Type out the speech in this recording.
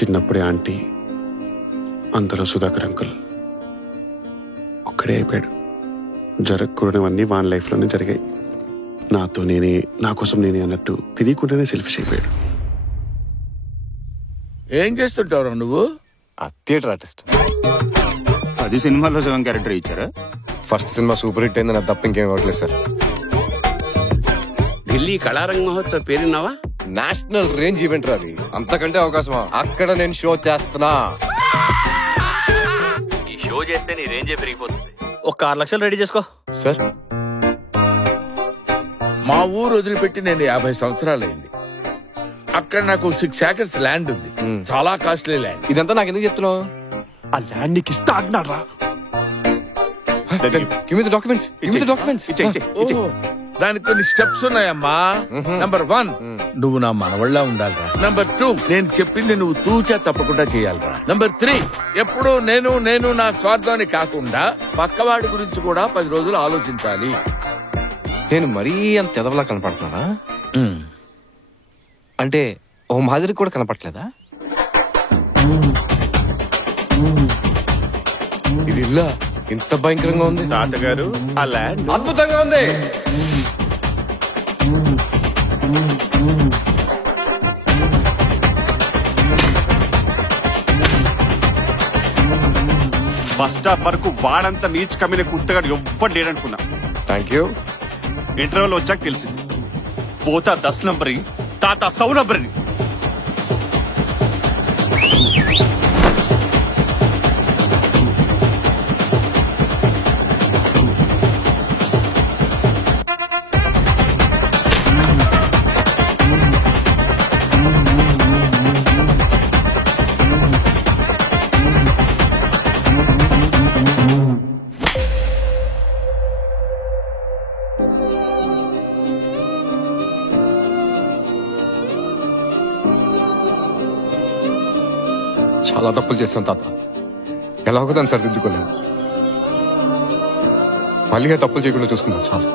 చిన్నప్పుడే ఆంటీ, అంతలో సుధాకర్ అంకుల్ ఒక్కడే అయిపోయాడు. జరగకూడనివన్నీ వాన్ లైఫ్లోనే జరిగాయి. నాతో నేనే, నా కోసం నేనే అన్నట్టు తెలియకుండానే సెల్ఫిష్ అయిపోయాడు. ఏం చేస్తుంటావు నువ్వు? Theatre artist. అది సినిమాలో సగం క్యారెక్టర్ ఇచ్చారా? ఫస్ట్ సినిమా సూపర్ హిట్ అయింది, నాకు తప్ప ఇంకేం ఇవ్వట్లేదు సార్. ఢిల్లీ కళారంగ మహోత్సవ్ పేరున్నావా? నేషనల్ రేంజ్ ఈవెంట్ అది, అంతకంటే అవకాశమా? అక్కడ నేను షో చేస్తున్నా. ఈ షో చేస్తే నీ రేంజే పెరిగిపోతుంది. ఒక 6 లక్షలు రెడీ చేసుకో సార్. మా ఊరు వదిలిపెట్టి నేను 50 సంవత్సరాలైంది. అక్కడ నాకు 6 acres ల్యాండ్ ఉంది. చాలా కాస్ట్లీ ల్యాండ్. ఇదంతా నాకు ఎందుకు చెప్తున్నావు? ఆ ల్యాండ్ నీకు ఇస్తా అన్నారా? డాక్యుమెంట్స్. దానికి కొన్ని స్టెప్స్ ఉన్నాయమ్మా. నంబర్ 1, నువ్వు నా మనవళ్ళ ఉండాలిరా. నంబర్ 2, నేను చెప్పింది నువ్వు తూచా తప్పకుండా చేయాలిరా. నంబర్ 3, ఎప్పుడు నేను నా స్వార్థాన్ని కాకుండా పక్కవాడి గురించి కూడా 10 రోజులు ఆలోచించాలి. నేను మరీ అంత ఎదవలా కనపడుతున్నానా? అంటే ఓ మాదిరి కూడా కనపడలేదా? ఇది ఇల్లా ఇంత భయంకరంగా ఉంది? తాతగారు, ఆ ల్యాండ్ అద్భుతంగా ఉంది. బస్ స్టాప్ వరకు వాడంతా నీచ్ కమ్మిన కుత్తగాడు ఎవ్వరు లేడనుకున్నా. Thank you. ఇంటర్వ్యూలో వచ్చాక తెలిసింది, పోతా 10 నంబరి, తాత 100 నంబరి. చాలా తప్పులు చేశాను తాత, ఎలాగో దాన్ని సరిదిద్దుకోలేను. మళ్ళీ తప్పులు చేయకుండా చూసుకున్నాను చాలు.